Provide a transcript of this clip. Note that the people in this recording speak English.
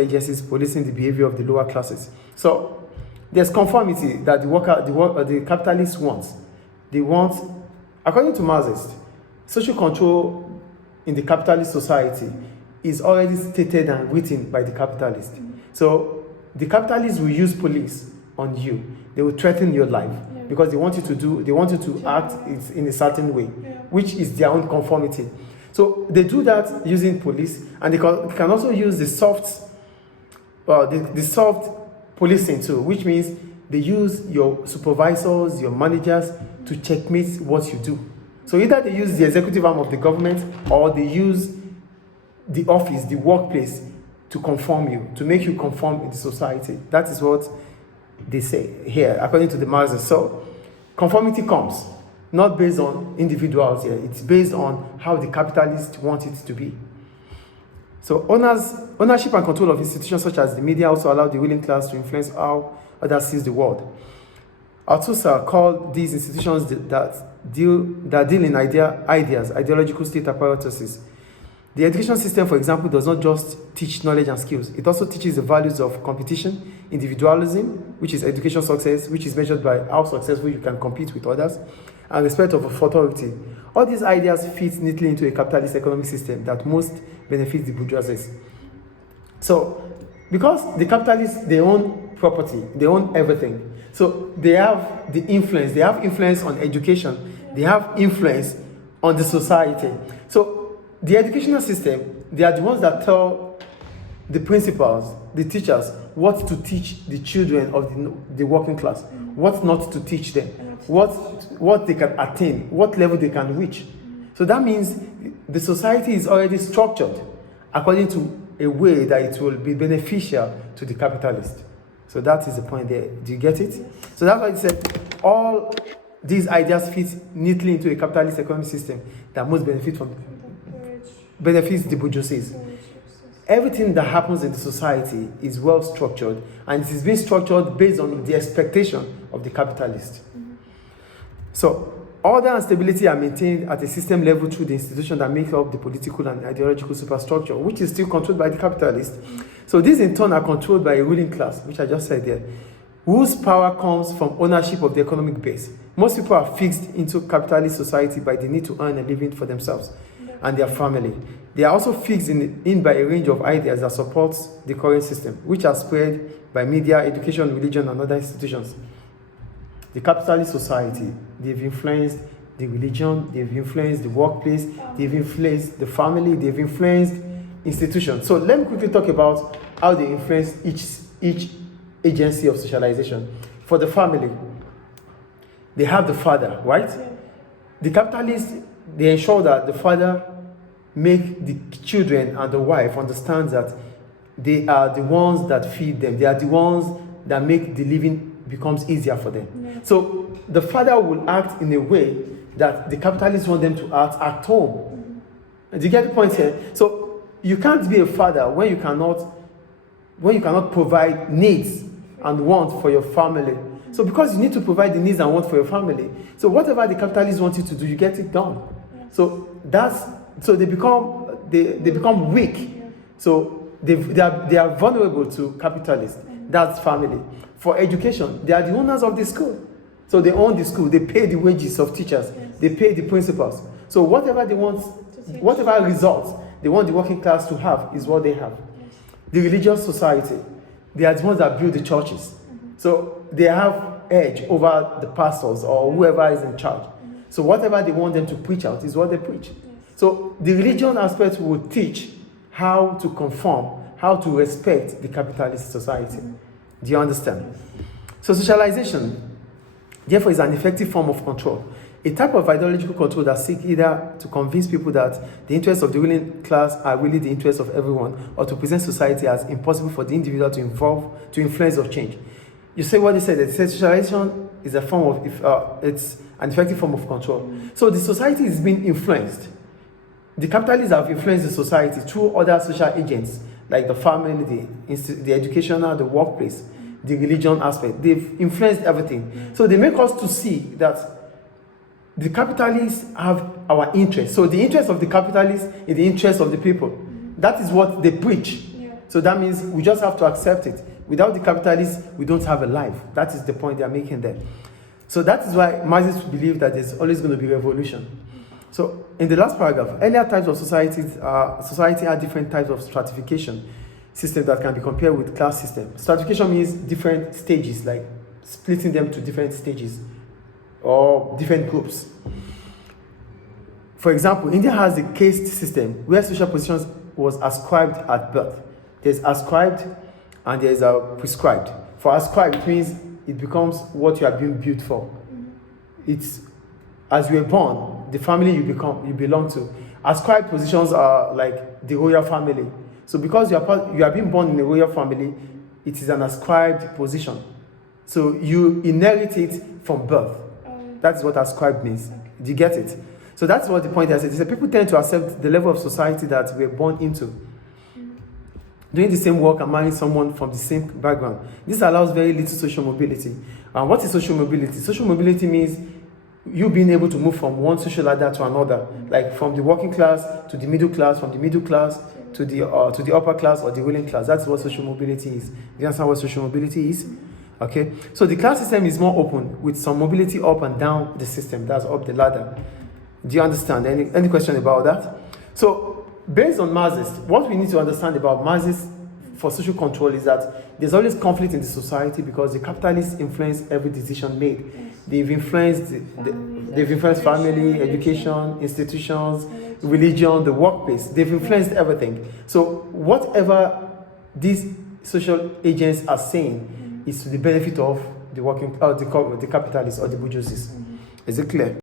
agencies policing the behavior of the lower classes. So there's conformity that the capitalists want. They want, according to Marxists, social control in the capitalist society is already stated and written by the capitalists. So the capitalists will use police on you. They will threaten your life because they want you to act in a certain way, which is their own conformity. So they do that using police, and they can also use the soft policing too, which means they use your supervisors, your managers to checkmate what you do. So either they use the executive arm of the government, or they use the office, the workplace, to conform you, to make you conform in the society. That is what they say here, according to the Marxists. So conformity comes not based on individuals here. It's based on how the capitalists want it to be. So ownership and control of institutions such as the media also allow the ruling class to influence how others see the world. Althusser called these institutions that deal in ideas, ideological state apparatuses. The education system, for example, does not just teach knowledge and skills. It also teaches the values of competition, individualism, which is education success, which is measured by how successful you can compete with others, and respect of authority. All these ideas fit neatly into a capitalist economic system that most benefits the bourgeoisie. So, because the capitalists, they own property, they own everything. So they have the influence. They have influence on education. They have influence on the society. So the educational system, they are the ones that tell the principals, the teachers, what to teach the children of the working class, what not to teach them, what they can attain, what level they can reach. So that means the society is already structured according to a way that it will be beneficial to the capitalist. So that is the point there. Do you get it? So that's why I said all these ideas fit neatly into a capitalist economic system that most benefits the bourgeoisie. Everything that happens in the society is well structured, and it is being structured based on the expectation of the capitalist. So order and stability are maintained at a system level through the institution that make up the political and ideological superstructure, which is still controlled by the capitalists. So these in turn are controlled by a ruling class, which I just said there, whose power comes from ownership of the economic base. Most people are fixed into capitalist society by the need to earn a living for themselves and their family. They are also fixed in by a range of ideas that supports the current system, which are spread by media, education, religion, and other institutions. The capitalist society, they've influenced the religion, they've influenced the workplace, they've influenced the family, they've influenced institutions. So let me quickly talk about how they influence each agency of socialization. For the family, they have the father, right? The capitalists, they ensure that the father make the children and the wife understand that they are the ones that feed them. They are the ones that make the living becomes easier for them. So the father will act in a way that the capitalists want them to act at home. Do you get the point here? So you can't be a father when you cannot provide needs and wants for your family. So because you need to provide the needs and wants for your family, so whatever the capitalists want you to do, you get it done. So they become weak. So they are vulnerable to capitalists. That's family. For education, they are the owners of the school. So they own the school, they pay the wages of teachers, they pay the principals. So whatever they want, whatever results they want the working class to have is what they have. The religious society, they are the ones that build the churches. So they have edge over the pastors or whoever is in charge. So whatever they want them to preach out is what they preach. So the religion aspect will teach how to conform, how to respect the capitalist society. Do you understand? So socialization, therefore, is an effective form of control. A type of ideological control that seeks either to convince people that the interests of the ruling class are really the interests of everyone, or to present society as impossible for the individual to influence or change. You say what they said. They said socialization is a form of, it's an effective form of control. So the society is being influenced. The capitalists have influenced the society through other social agents, like the family, the educational, the workplace, the religion aspect. They've influenced everything. So they make us to see that the capitalists have our interest. So the interest of the capitalists is the interest of the people. That is what they preach. So that means we just have to accept it. Without the capitalists, we don't have a life. That is the point they are making there. So that is why Marxists believe that there's always going to be revolution. So in the last paragraph, earlier types of society had different types of stratification system that can be compared with class system. Stratification means different stages, like splitting them to different stages or different groups. For example, India has the caste system where social positions was ascribed at birth. There's ascribed and there's prescribed. For ascribed, it means it becomes what you are being built for. It's as you were born, the family you belong to. Ascribed positions are like the royal family. So because you are being born in a royal family, it is an ascribed position. So you inherit it from birth. That's what ascribed means. Do you get it? So that's what the point is. People tend to accept the level of society that we're born into. Doing the same work and marrying someone from the same background. This allows very little social mobility. And what is social mobility? Social mobility means you being able to move from one social ladder to another, like from the working class to the middle class, from the middle class to the upper class or the ruling class. That's what social mobility is. Do you understand what social mobility is? Okay. So the class system is more open with some mobility up and down the system. That's up the ladder. Do you understand? Any question about that? So based on Marxists, what we need to understand about Marxists for social control is that there's always conflict in the society because the capitalists influence every decision made. Yes. They've influenced family, education, institutions, religion, the workplace. They've influenced everything. So whatever these social agents are saying is to the benefit of the working, the capitalists or the bourgeoisie. Is it clear?